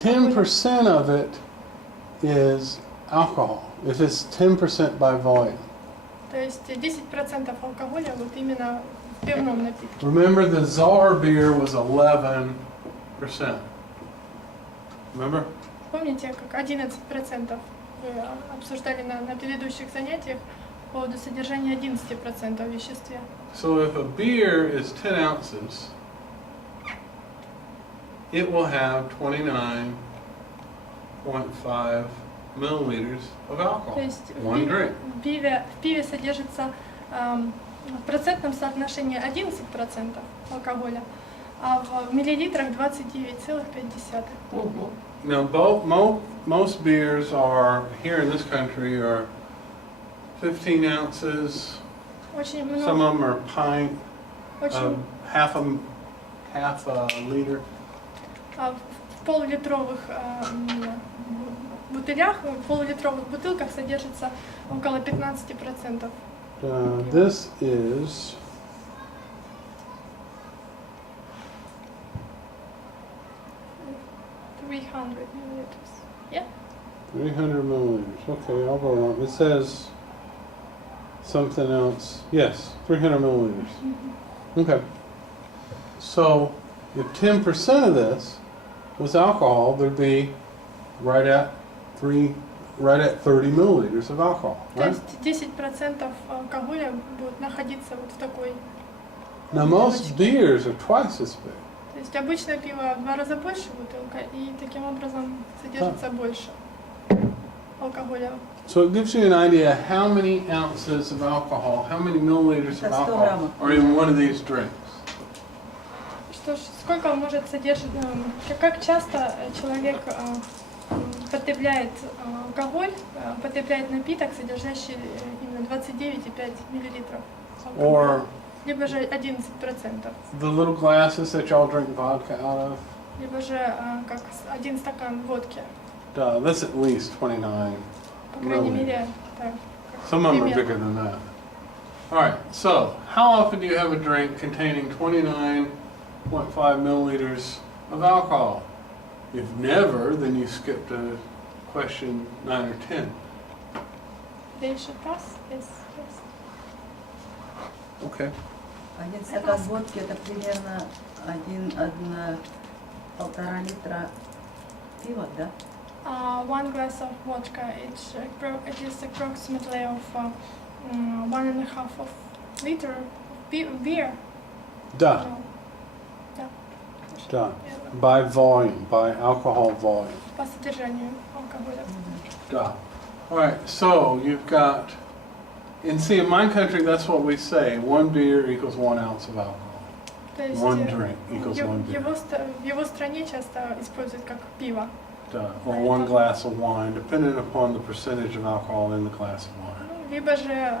10% of it is alcohol. If it's 10% by volume. То есть 10% алкоголя вот именно в пивном напитке. Remember the Czar beer was 11%. Remember? Помните, как 11% вы обсуждали на предыдущих занятиях по поводу содержания 11% в веществе. So if a beer is 10 ounces, it will have 29.5 milliliters of alcohol. То есть One drink. в пиве содержится в процентном соотношении 11% алкоголя, а в миллилитрах 29,5. Now, most beers are here in this country are 15 ounces. Очень Some много, of them are pint, очень, half a liter. в полулитровых бутылях, в полулитровых бутылках содержится около 15%. This is 300 milliliters. Yeah. 300 milliliters. Okay, I'll go wrong. It says something else. Yes, 300 milliliters. Okay. So if 10% of this was alcohol, there'd be right at 30 milliliters of alcohol, То right? есть 10% алкоголя будет находиться вот в такой. Now most beers are twice as big. То есть обычное пиво в 2 раза больше бутылка, и таким образом содержится больше алкоголя. So it gives you an idea how many ounces of alcohol, how many milliliters of alcohol are in one of these drinks. Что ж, сколько может содержать, как часто человек потребляет алкоголь, потребляет напиток, содержащий именно 29,5 миллилитров алкоголя, либо же 11%, The little glasses that y'all drink vodka out of, либо же как один стакан водки, that's at least 29. по крайней Really? мере, так, Some of them are примерно. bigger than that. All right, so how often do you have a drink containing 29.5 milliliters of alcohol? If never, then you skip to question 9 or 10. They should pass? Yes, yes. Okay. Один стакан водки это примерно 1,5 литра пива, да? 1 glass of vodka, it is approximately of 1.5 of liter of beer. Da. No. Да. Da. By volume, by alcohol volume. По содержанию алкоголя. Da. All right, so you've got, and see, in my country, that's what we say. 1 beer equals 1 ounce of alcohol. То есть 1 drink equals 1 beer. в его стране часто используют как пиво. Da. Or 1 glass of wine, depending upon the percentage of alcohol in the glass of wine. Либо же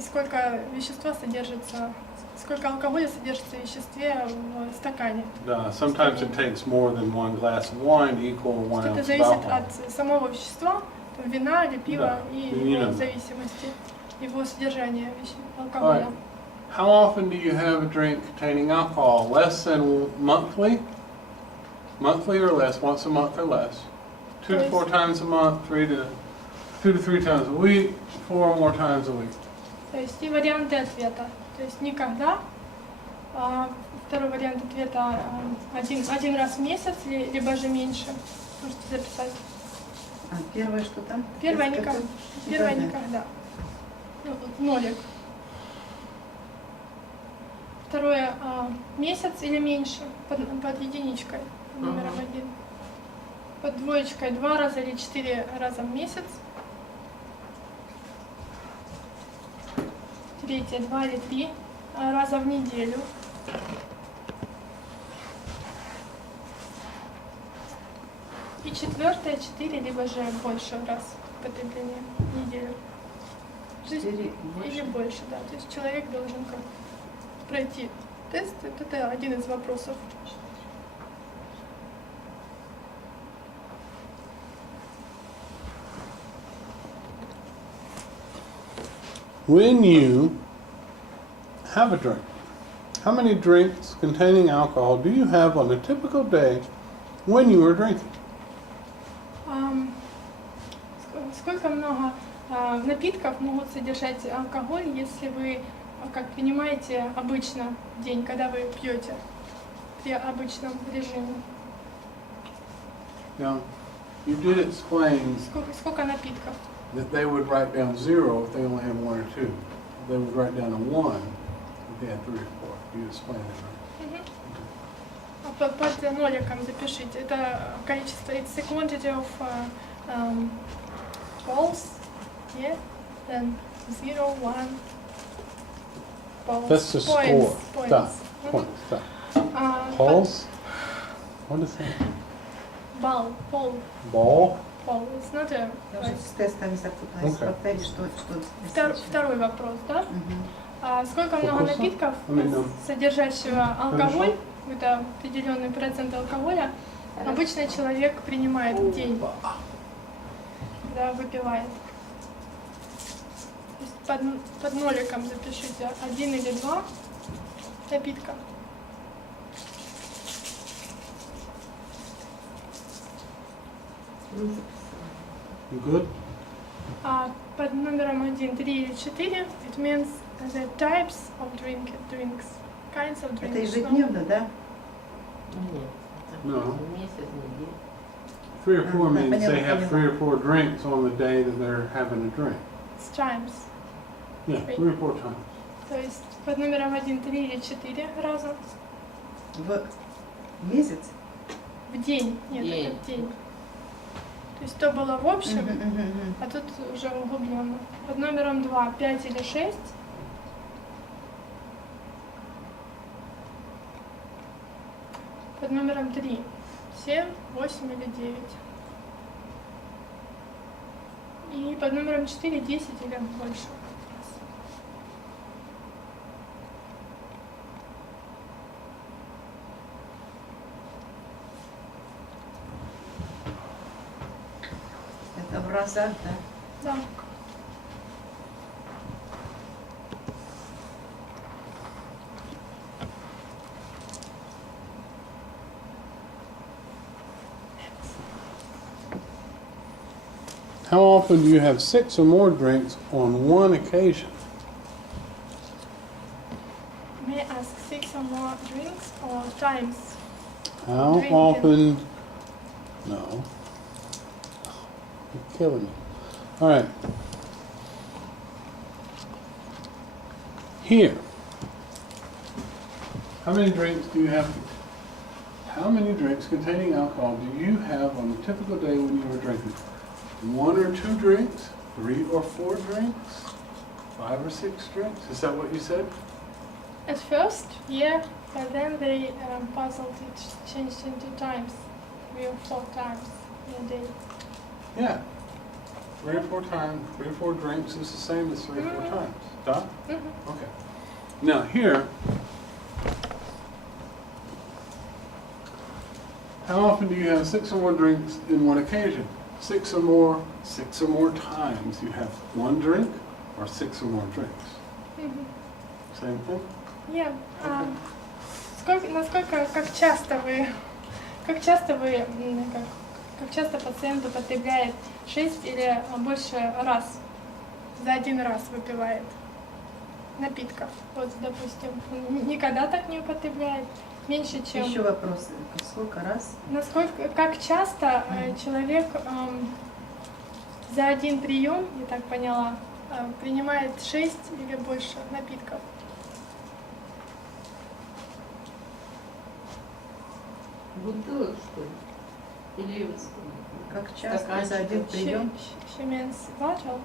сколько вещества содержится, сколько алкоголя содержится в веществе в стакане. Da. Sometimes it takes more than 1 glass of wine to equal 1 Это ounce of зависит alcohol. от самого вещества, там, вина или пива, Да, и именно. его зависимости, его содержания All алкоголя. right. How often do you have a drink containing alcohol? Less than monthly? Monthly or less, once a month or less. 2 to 4 times a month, 2 to 3 times a week, 4 or more times a week. То есть и варианты ответа. То есть никогда. Второй вариант ответа один раз в месяц, либо же меньше. Можете записать. А первое что там? Первое никогда. Ну, вот нолик. Второе месяц или меньше под единичкой, номером 1. Под двоечкой 2 раза или 4 раза в месяц. Третье 2 или 3 раза в неделю. И четвертое 4 либо же больше раз потребления в неделю. 4 Или больше, да. То есть человек должен как пройти тест. Это один из вопросов. When you have a drink, how many drinks containing alcohol do you have on a typical day when you are drinking? Сколько много напитков могут содержать алкоголь, если вы как принимаете обычно в день, когда вы пьете при обычном режиме? Now, you did explain Сколько напитков? that they would write down 0 if they only had 1 or 2. They would write down a 1 if they had 3 or 4. You explained it, right? Мгм. Под ноликом запишите. Это количество, it's the quantity of balls, yeah, then 0, 1, balls. That's the Points, score. Stop. Points. Point. Stop. Под- Pulse? What is that? Ball, ball, Ball? ball. It's not a... Я уже с тестами запуталась. Okay. Повтори, что Второй вопрос, да? Мгм. Сколько много Вкусно? напитков, содержащего алкоголь, это определенный процент алкоголя, обычно человек принимает в день, когда выпивает. То есть под ноликом запишите 1 или 2 напитка. You good? А под номером 1, 3 или 4 it means the types of drinks, kinds of drinks. Это ежедневно, да? No. Месяц, неделю. 3 or 4 means Поняла, they have поняла. 3 or 4 drinks on the day that they're having a drink. It's times. Yeah, 3 or 4 times. То есть под номером 1, 3 или 4 раза В месяц? в день. Нет, День. это в день. То есть то было в общем, Мгм, мгм, мгм. а тут уже углубленно. Под номером 2, 5 или 6. Под номером 3, 7, 8 или 9. И под номером 4, 10 или больше. Это в разах, да? Да. How often do you have 6 or more drinks on one occasion? May I ask 6 or more drinks or times? How Drinking. often? No. You're killing me. All right. Here. How many drinks do you have? How many drinks containing alcohol do you have on a typical day when you were drinking? 1 or 2 drinks? 3 or 4 drinks? 5 or 6 drinks? Is that what you said? At first, yeah, but then they puzzled it, changed into times, 3 or 4 times in a day. Yeah. 3 or 4 times, 3 or 4 drinks is the same as 3 or 4 times. Done? Mhm. Okay. Now here, how often do you have 6 or more drinks in one occasion? 6 or more times you have 1 drink or 6 or more drinks? Mhm. Same thing? Yeah. Насколько, как часто пациент употребляет 6 или больше раз, за один раз выпивает напитков? Вот, допустим, никогда так не употребляет, меньше, чем... Еще вопрос. Сколько раз? Как часто человек за один прием, я так поняла, принимает 6 или больше напитков? Бутылок, что ли? Или Как часто за стаканчиков? один прием? She means bottle.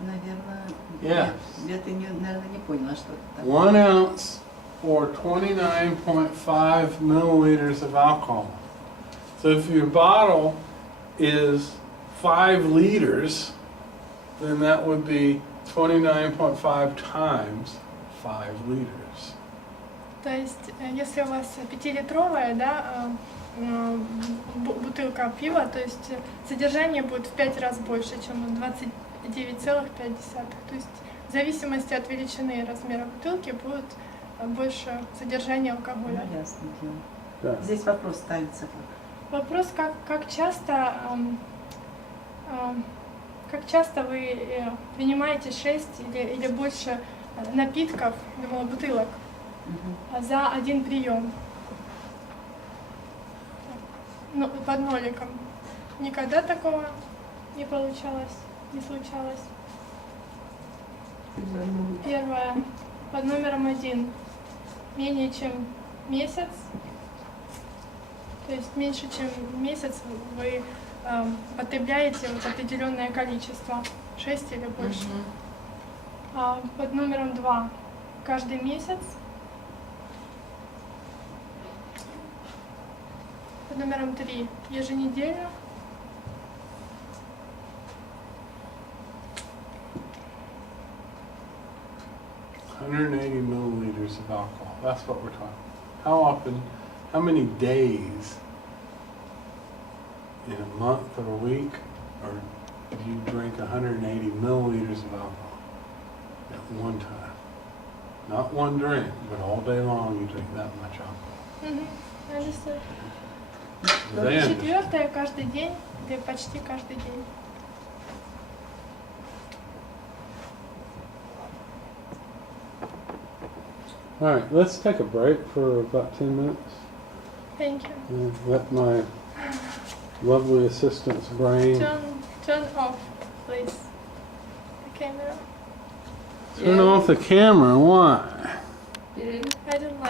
Наверное, Yes. ты, наверное, не поняла, что это такое. 1 ounce or 29.5 milliliters of alcohol. So if your bottle is 5 liters, then that would be 29.5 times 5 liters. То есть, если у вас 5-литровая, да, бутылка пива, то есть содержание будет в 5 раз больше, чем 29,5. То есть в зависимости от величины и размера бутылки будет больше содержания алкоголя. Ну, ясно дело. Да. Здесь вопрос ставится как. Вопрос, как часто вы принимаете 6 или больше напитков, думала, бутылок за один прием? Ну, под ноликом. Никогда такого не получалось, не случалось. Первое. Под номером 1. Менее чем месяц. То есть меньше чем месяц вы потребляете вот определенное количество. 6 или больше. Под номером 2. Каждый месяц. Под номером 3. Еженедельно. $180 milliliters of alcohol. That's what we're talking. How often, how many days in a month or a week, or do you drink 180 milliliters of alcohol at one time? Not one drink, but all day long you drink that much alcohol. Understood. Do they understand? Четвертое каждый день, или почти каждый день. All right, let's take a break for about 10 minutes. Thank you. And let my lovely assistant's brain Turn off, please, the camera. turn off the camera. Why? Перед I don't like